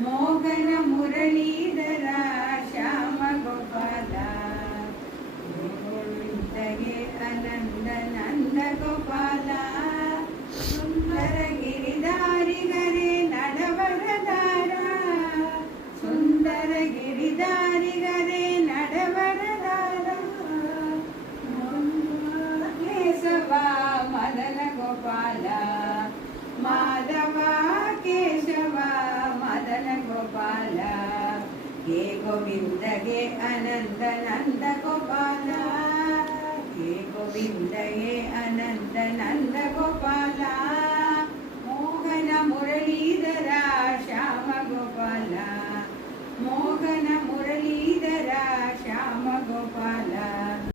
ಮೋಹನ Muralidhar Shyama Gopala ಗೋವಿಂದಗೆ Ananda ನಂದ Gopala ಸುಂದರ ಗಿರಿಧಾರಿಗರೇ ನಡವರದಾರ ಸುಂದರ ಗಿರಿಧಾರಿಗರೇ ನಡವರದಾರ Keshava ಮದನ Gopala Madhava Keshava ಮದನ Gopala ಹೇ ಗೋವಿಂದಗೆ ಅನಂತ ನಂದ Gopala ಹೇ ಗೋವಿಂದಗೆ ಅನಂತ ನಂದ Gopala ಮೋಹನ Muralidhar Shyama Gopala ಮೋಹನ Muralidhar Shyama Gopala